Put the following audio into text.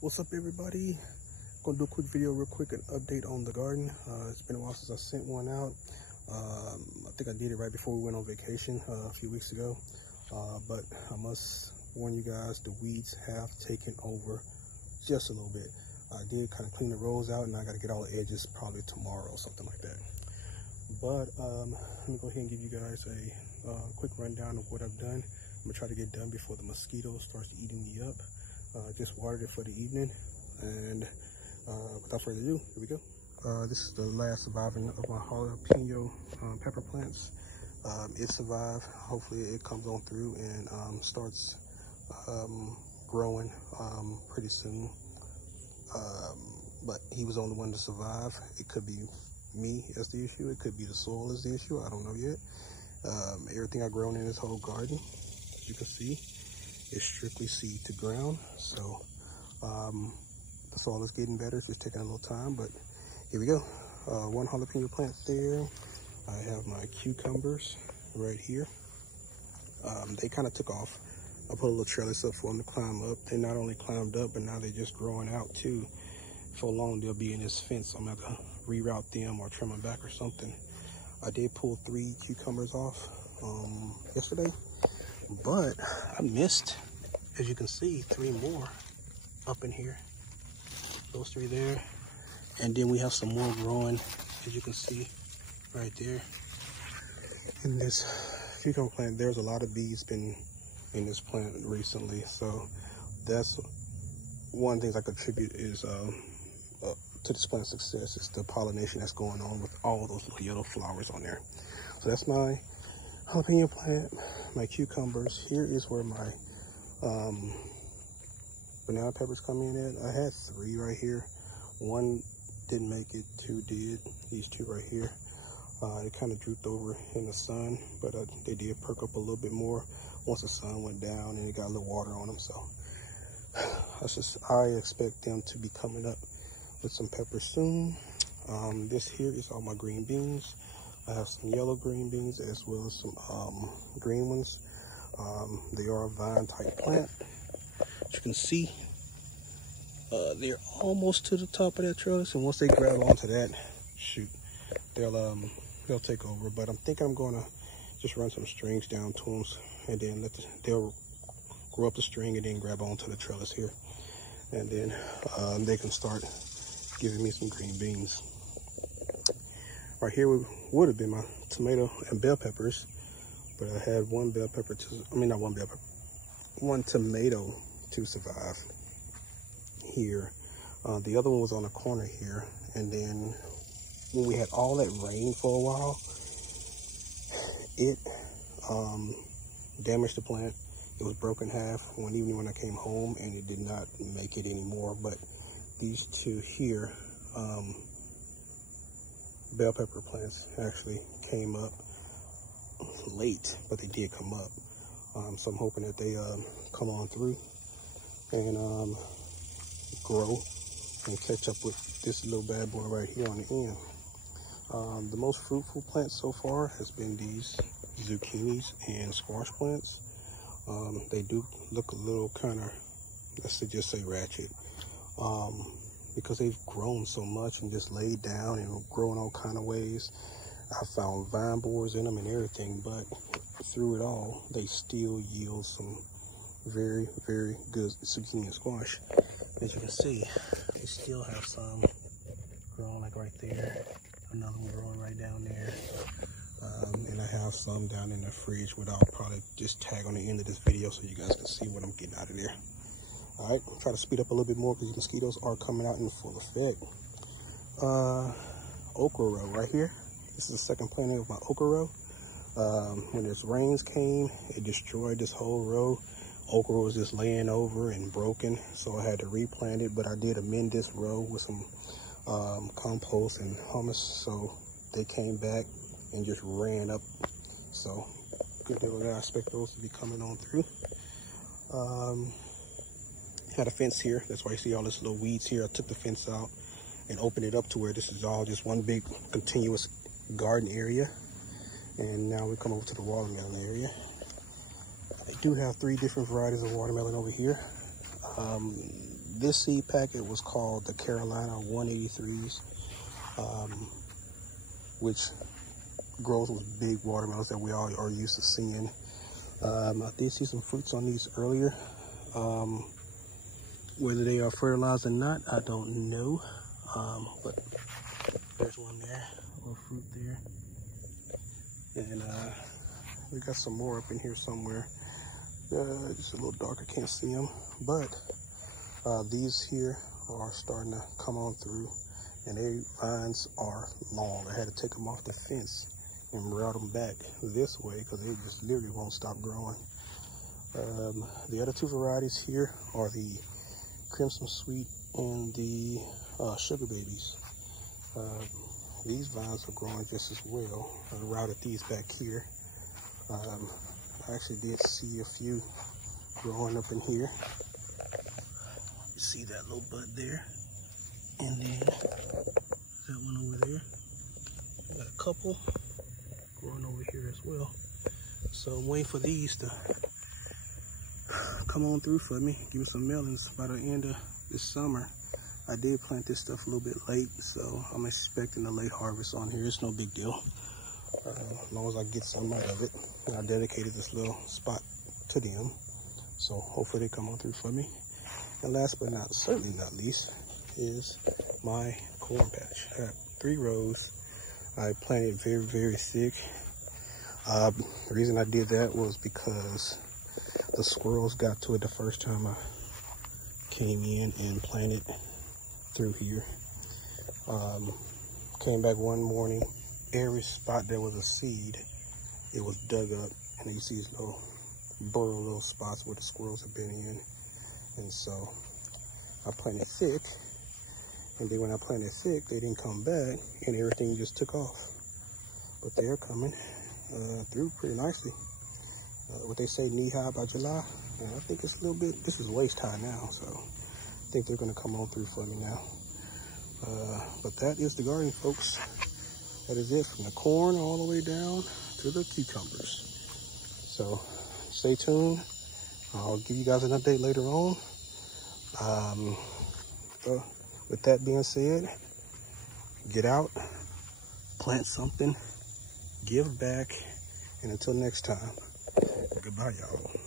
What's up, everybody? Gonna do a quick video real quick, an update on the garden. It's been a while since I sent one out. I think I did it right before we went on vacation a few weeks ago, but I must warn you guys, the weeds have taken over just a little bit. I did kind of clean the rows out, and I got to get all the edges probably tomorrow or something like that. But let me go ahead and give you guys a quick rundown of what I've done. I'm gonna try to get done before the mosquitoes starts eating me up. Just watered it for the evening, and without further ado, here we go. This is the last surviving of my jalapeno pepper plants. It survived. Hopefully it comes on through and starts growing pretty soon. But he was the only one to survive. It could be me as the issue. It could be the soil as the issue. I don't know yet. Everything I've grown in this whole garden, as you can see, is strictly seed to ground. So the soil is getting better. It's just taking a little time, but here we go. One jalapeno plant there. I have my cucumbers right here. They kind of took off. I put a little trellis up for them to climb up. They not only climbed up, but now they're just growing out too. For long they'll be in this fence, so I'm gonna have to reroute them or trim them back or something. I did pull 3 cucumbers off yesterday, but I missed, as you can see, 3 more up in here. Those 3 there, and then we have some more growing, as you can see right there. In this cucumber plant, there's a lot of bees been in this plant recently, so that's one of the things I contribute is to this plant's success is the pollination that's going on with all those little yellow flowers on there. So that's my jalapeno plant, my cucumbers. Here is where my banana peppers come in at. I had 3 right here. 1 didn't make it, 2 did. These 2 right here. They kind of drooped over in the sun, but they did perk up a little bit more once the sun went down and it got a little water on them. So I expect them to be coming up with some peppers soon. This here is all my green beans. I have some yellow green beans as well as some green ones. They are a vine type plant. As you can see, they're almost to the top of that trellis, and once they grab onto that, shoot, they'll take over. But I'm thinking I'm gonna just run some strings down to them, and then they'll grow up the string and then grab onto the trellis here, and then they can start giving me some green beans. Right here would have been my tomato and bell peppers, but I had one tomato to survive here. The other one was on the corner here, and then when we had all that rain for a while, it damaged the plant. It was broken half one evening when I came home, and it did not make it anymore. But these 2 here, bell pepper plants, actually came up late, but they did come up. So I'm hoping that they come on through and grow and catch up with this little bad boy right here on the end. The most fruitful plants so far has been these zucchinis and squash plants. They do look a little kind of, let's just say, ratchet, because they've grown so much and just laid down and grown all kind of ways. I found vine borers in them and everything, but through it all, they still yield some very, very good zucchini and squash. As you can see, they still have some growing like right there. Another one growing right down there. And I have some down in the fridge, which I'll probably just tag on the end of this video so you guys can see what I'm getting out of there. All right, try to speed up a little bit more because the mosquitoes are coming out in full effect. Okra row right here. This is the second planting of my okra row. When this rains came, it destroyed this whole row. Okra was just laying over and broken, so I had to replant it, but I did amend this row with some compost and humus, so they came back and just ran up. So good deal. I expect those to be coming on through. Had a fence here, that's why you see all this little weeds here. I took the fence out and opened it up to where this is all just one big continuous garden area. And now we come over to the watermelon area. I do have 3 different varieties of watermelon over here. This seed packet was called the Carolina 183s, which grows with big watermelons that we all are used to seeing. I did see some fruits on these earlier. Whether they are fertilized or not, I don't know. But there's one there, a little fruit there. And we got some more up in here somewhere. Just a little dark, I can't see them. But these here are starting to come on through, and their vines are long. I had to take them off the fence and route them back this way because they just literally won't stop growing. The other two varieties here are the Crimson Sweet and the Sugar Babies. These vines are growing just as well. I routed these back here. I actually did see a few growing up in here. You see that little bud there? And then that one over there. Got a couple growing over here as well. So I'm waiting for these to come on through for me. Give me some melons by the end of this summer. I did plant this stuff a little bit late, so I'm expecting a late harvest on here. It's no big deal. As long as I get some out of it. And I dedicated this little spot to them. So hopefully they come on through for me. And last but certainly not least, is my corn patch. I got 3 rows. I planted very, very thick. The reason I did that was because the squirrels got to it the first time I came in and planted through here. Came back one morning, every spot there was a seed, it was dug up, and you see these little burrow little spots where the squirrels have been in. And so I planted thick, and then when I planted thick, they didn't come back, and everything just took off. But they're coming through pretty nicely. What they say, knee high by July, and I think it's a little bit, this is waist high now, so I think they're gonna come on through for me now. But that is the garden, folks. That is it, from the corn all the way down to the cucumbers. So stay tuned. I'll give you guys an update later on. With that being said, get out, plant something, give back, and until next time, goodbye, y'all.